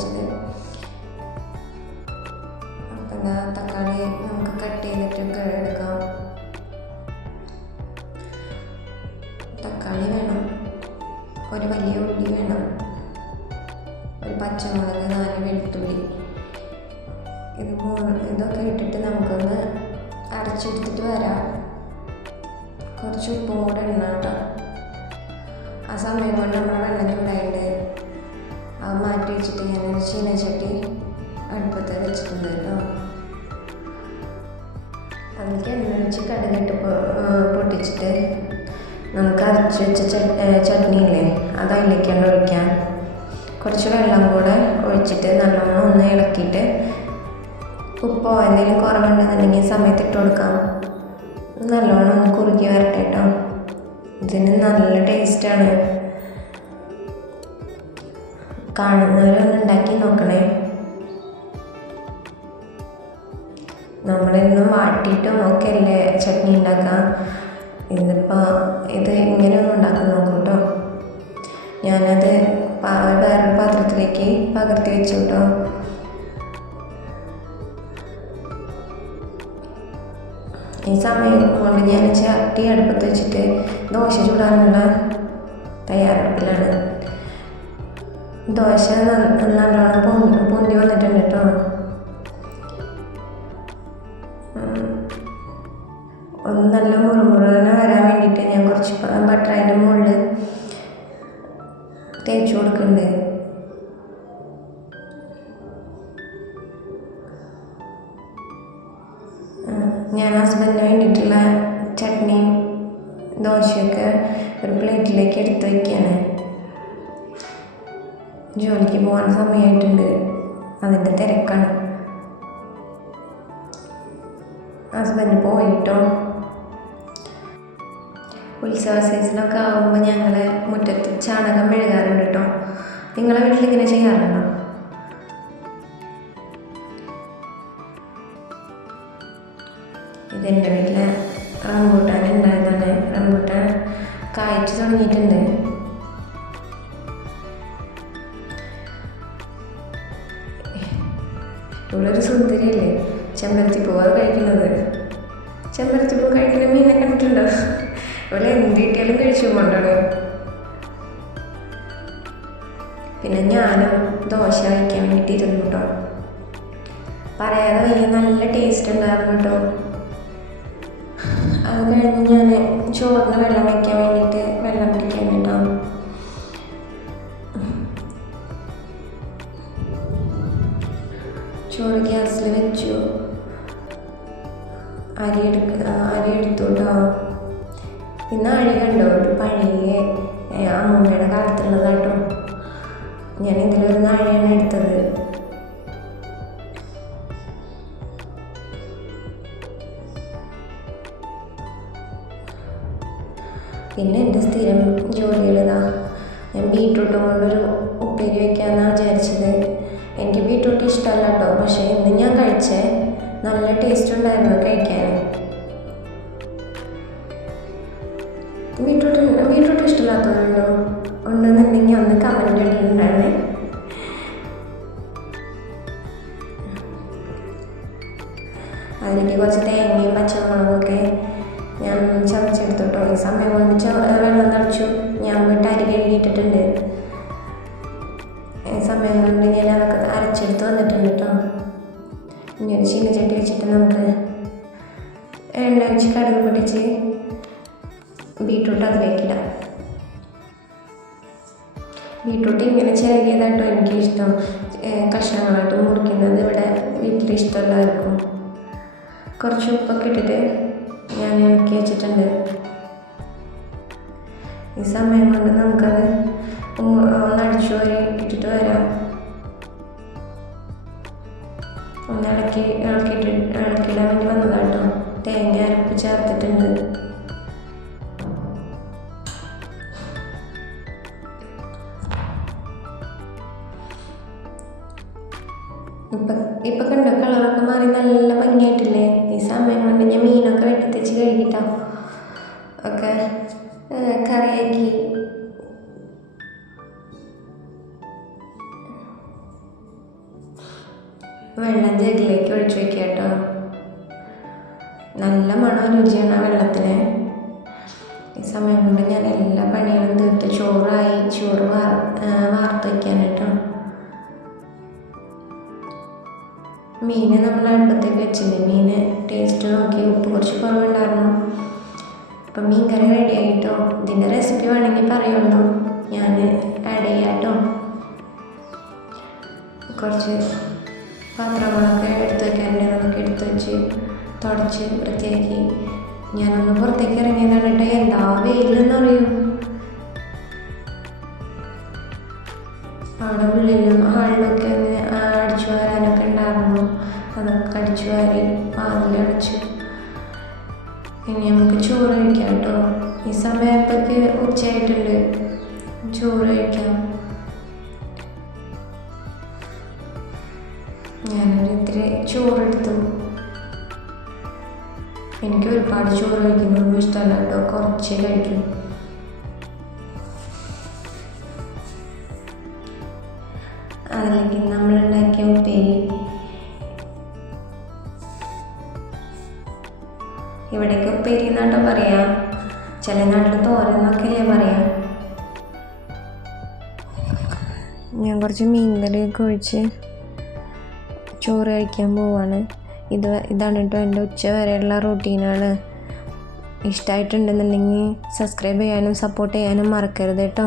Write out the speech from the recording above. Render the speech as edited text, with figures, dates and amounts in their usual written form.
വെച്ചത്. അപ്പം തക്കാളി നമുക്ക് കട്ട് ചെയ്തിട്ട് എടുക്കാം. തക്കാളി വേണം, ഒരു വലിയ ഉള്ളി വേണം, ഒരു പച്ചമുളക്, 4 വെളുത്തുള്ളി. ഇതൊക്കെ ഇട്ടിട്ട് നമുക്കൊന്ന് അരച്ചെടുത്തിട്ട് വരാം. കുറച്ച് ഉപ്പും കൂടെ ഇടണം കേട്ടോ. ആ സമയം കൊണ്ട് നമ്മൾ വെള്ളം ചൂടായിട്ട് അത് മാറ്റി വെച്ചിട്ട് ഞാനൊരു ചീനച്ചട്ടി അടുപ്പത്ത് വെച്ചിട്ടുണ്ട് കേട്ടോ. അതിലേക്ക് എണ്ണ ഒഴിച്ച് കടുകിട്ട് പൊട്ടിച്ചിട്ട് നമുക്ക് അരച്ച് വെച്ച ചട്നിയില്ലേ അത് അതിലേക്കാണ് ഒഴിക്കാം. കുറച്ച് വെള്ളം കൂടെ ഒഴിച്ചിട്ട് നല്ലോണം ഒന്ന് ഇളക്കിയിട്ട് ഉപ്പോ എന്തെങ്കിലും കുറവുണ്ടെന്നുണ്ടെങ്കിൽ സമയത്ത് ഇട്ട് കൊടുക്കാം. നല്ലോണം ഒന്ന് കുറുക്കി വരട്ടെ കേട്ടോ. ഇതിന് നല്ല ടേസ്റ്റാണ്. കാണുന്നവരൊന്ന് ഉണ്ടാക്കി നോക്കണേ. നമ്മളിന്നും വാട്ടിയിട്ടും ഒക്കെ അല്ലേ ചട്നി ഉണ്ടാക്കാം. ഇതിപ്പോൾ ഇത് ഇങ്ങനെയൊന്നും ഉണ്ടാക്കാൻ നോക്കും കേട്ടോ. ഞാനത് വേറൊരു പാത്രത്തിലേക്ക് പകർത്തി വെച്ചു കേട്ടോ. ഈ സമയം കൊണ്ട് ഞാൻ ചട്ടി അടുപ്പത്ത് വെച്ചിട്ട് ദോശ ചൂടാനുള്ള തയ്യാറെടുപ്പിലാണ്. ദോശ നല്ലോണം പൊന്തി വന്നിട്ടുണ്ട് കേട്ടോ. ഒന്ന് നല്ല മുറുമുറുകന വരാൻ വേണ്ടിയിട്ട് ഞാൻ കുറച്ച് ബട്ടർ അതിൻ്റെ മുകളിൽ തേച്ച് കൊടുക്കുന്നുണ്ട്. ഞാൻ ഹസ്ബൻഡിന് വേണ്ടിയിട്ടുള്ള ചട്നിയും ദോശയൊക്കെ ഒരു പ്ലേറ്റിലേക്ക് എടുത്ത് വയ്ക്കുകയാണ്. ജോലിക്ക് പോകാൻ സമയമായിട്ടുണ്ട്, അതിൻ്റെ തിരക്കാണ്. ഹസ്ബൻഡ് പോയിട്ടോ. ഉത്സവ സീസണൊക്കെ ആകുമ്പോൾ ഞങ്ങൾ മുറ്റത്ത് ചാണകം മെഴുകാറുണ്ട് കേട്ടോ. നിങ്ങളെ വീട്ടിലിങ്ങനെ ചെയ്യാറുണ്ടോ? ഇതെൻ്റെ വീട്ടിലെ റംബൂട്ടാൻ ഉണ്ടായതാണ്. റംബൂട്ടാൻ കായ്ച്ചു തുടങ്ങിയിട്ടുണ്ട്. ഇവളൊരു സുന്ദരിയല്ലേ, ചെമ്പരത്തിപ്പൂ അത് കഴിക്കുന്നത്. ചെമ്പരത്തിപ്പൂ കഴിക്കുന്ന മീനെ കണ്ടിട്ടുണ്ടോ? ഇവിടെ എന്ത് കിട്ടിയാലും കഴിച്ചു കൊണ്ടാണ്. പിന്നെ ഞാനും ദോശ കഴിക്കാൻ വേണ്ടിയിട്ട് ഇരുന്നു കേട്ടോ. പറയാതെ വയ്യ, നല്ല ടേസ്റ്റ് ഉണ്ടായിരുന്നു കേട്ടോ. അത് കഴിഞ്ഞ് ഞാൻ ചോറിന് വെള്ളം വയ്ക്കാൻ വേണ്ടിയിട്ട് വെള്ളം പിടിക്കാൻ കേട്ടോ. ചോറ് ഗ്യാസിൽ വെച്ചു. അരി എടുത്തു കേട്ടോ. ഇന്ന് അരി കണ്ടോ, ഒരു പഴയ അമ്മൂമ്മയുടെ കാലത്തുള്ളതാട്ടോ. ഞാൻ ഇതിലൊരു നാഴിയാണ് എടുത്തത്. പിന്നെ എൻ്റെ സ്ഥിരം ജോലികളിതാ, ഞാൻ ബീട്രൂട്ട് കൊണ്ടൊരു ഉപ്പേരി വയ്ക്കാമെന്നാണ് വിചാരിച്ചത്. എനിക്ക് ബീട്രൂട്ട് ഇഷ്ടമല്ല കേട്ടോ, പക്ഷേ ഇന്ന് ഞാൻ കഴിച്ചേ നല്ല ടേസ്റ്റ് ഉണ്ടായിരുന്നു കഴിക്കാൻ. ബീട്രൂട്ട് ഇഷ്ടമില്ലാത്തതുണ്ടോ? ഉണ്ടെന്നുണ്ടെങ്കിൽ ഒന്ന് കമൻറ്റ് ഇട്ടിട്ടുണ്ടായിരുന്നേ. അതിലേക്ക് കുറച്ച് തേങ്ങയും പച്ചമുളകൊക്കെ ഞാൻ ചതച്ചെടുത്തു കേട്ടോ. ഈ സമയം കൊണ്ട് വെള്ളം തളിച്ചു. ഞാൻ പോയിട്ട് അരി കഴുകിയിട്ടിട്ടുണ്ട്. ഈ സമയം കൊണ്ട് ഞാൻ അതൊക്കെ അരച്ചെടുത്ത് വന്നിട്ടുണ്ട് കേട്ടോ. ഇനി ഒരു ചീനച്ചട്ടി വെച്ചിട്ട് നമുക്ക് എണ്ണ ഒഴിച്ച് കടുക് പൊട്ടിച്ച് ബീട്രൂട്ട് അതിലേക്കിടാം. ബീട്രൂട്ട് ഇങ്ങനെ ചെറിയതായിട്ടോ എനിക്കിഷ്ടം, കഷ്ണങ്ങളായിട്ട് മുറിക്കുന്നത് ഇവിടെ വീട്ടിൽ ഇഷ്ടമല്ലായിരിക്കും. കുറച്ച് ഉപ്പൊക്കെ ഇട്ടിട്ട് ഞാൻ ഇറക്കി വെച്ചിട്ടുണ്ട്. ഈ സമയം കൊണ്ട് നമുക്കത് ഒന്ന് അടിച്ചു ഇട്ടിട്ട് വരാം. ഒന്ന് ഇളക്കിയിടാൻ വേണ്ടി വന്നതാട്ടോ. തേങ്ങ അരപ്പ് ചേർത്തിട്ടുണ്ട്. ഇപ്പം കണ്ടോ, കളറൊക്കെ മാറി നല്ല ഭംഗിയായിട്ടില്ലേ? ഈ സമയം കൊണ്ട് ഞാൻ മീനൊക്കെ വെട്ടിത്തെച്ച് കഴുകിട്ടോ ഒക്കെ കറിയാക്കി. വെള്ളം ജഗ്ഗിലേക്ക് ഒഴിച്ചു വയ്ക്കുക കേട്ടോ. നല്ല മണം രുചിയാണ് ആ വെള്ളത്തിന്. ഈ സമയം കൊണ്ട് ഞാൻ എല്ലാ പണികളും തീർത്ത് ചോറായി. ചോറ് വാർത്ത് വയ്ക്കാൻ കേട്ടോ. മീൻ നമ്മൾ അടുപ്പത്തേക്ക് വെച്ചില്ലേ, മീൻ ടേസ്റ്റ് നോക്കി ഉപ്പ് കുറച്ച് കുറവുണ്ടായിരുന്നു. അപ്പം മീൻ കറി റെഡി ആയിട്ടോ. ഇതിൻ്റെ റെസിപ്പി വേണമെങ്കിൽ പറയുള്ളൂ, ഞാൻ ആഡ് ചെയ്യാം കേട്ടോ. കുറച്ച് പാത്രങ്ങളൊക്കെ എടുത്ത് വയ്ക്കാറുണ്ട്. നമുക്ക് എടുത്ത് വെച്ച് തുടച്ച് വൃത്തിയാക്കി ഞാനൊന്ന് പുറത്തേക്ക് ഇറങ്ങിയതാണ് കേട്ടോ. എന്താ വെയിലെന്ന് അറിയൂ. അവിടെ ഉള്ളിലും ഹാളിലൊക്കെ ഒന്ന് അടിച്ചു വാരാനൊക്കെ ഉണ്ടായിരുന്നു. അതൊക്കെ അടിച്ചു വാരി വാതിലടച്ചു. ഇനി നമുക്ക് ചോറ് കഴിക്കാം കേട്ടോ. ഈ സമയത്തൊക്കെ ഉച്ചയായിട്ടുണ്ട്, ചോറ് കഴിക്കാം. ഞാനൊരു ഇത്തിരി ചോറെടുത്തു. എനിക്ക് ഒരുപാട് ചോറ് കഴിക്കുന്നൊന്നും ഇഷ്ടമല്ല കേട്ടോ, കുറച്ചേ കഴിക്കും. അതിലേക്ക് നമ്മളുണ്ടാക്കിയ ഉപ്പേരി, ഇവിടേക്ക് ഉപ്പേരി എന്നാട്ടോ പറയാം. ചില നാട്ടിൽ തോരന്നൊക്കെ അല്ലേ പറയാം. ഞാൻ കുറച്ച് മീൻകറിയൊക്കെ ഒഴിച്ച് ചോറ് കഴിക്കാൻ പോവാണ്. ഇതാണ് കേട്ടോ എൻ്റെ ഉച്ച വരെയുള്ള റൂട്ടീനാണ്. ഇഷ്ടമായിട്ടുണ്ടെന്നുണ്ടെങ്കിൽ സബ്സ്ക്രൈബ് ചെയ്യാനും സപ്പോർട്ട് ചെയ്യാനും മറക്കരുത് കേട്ടോ.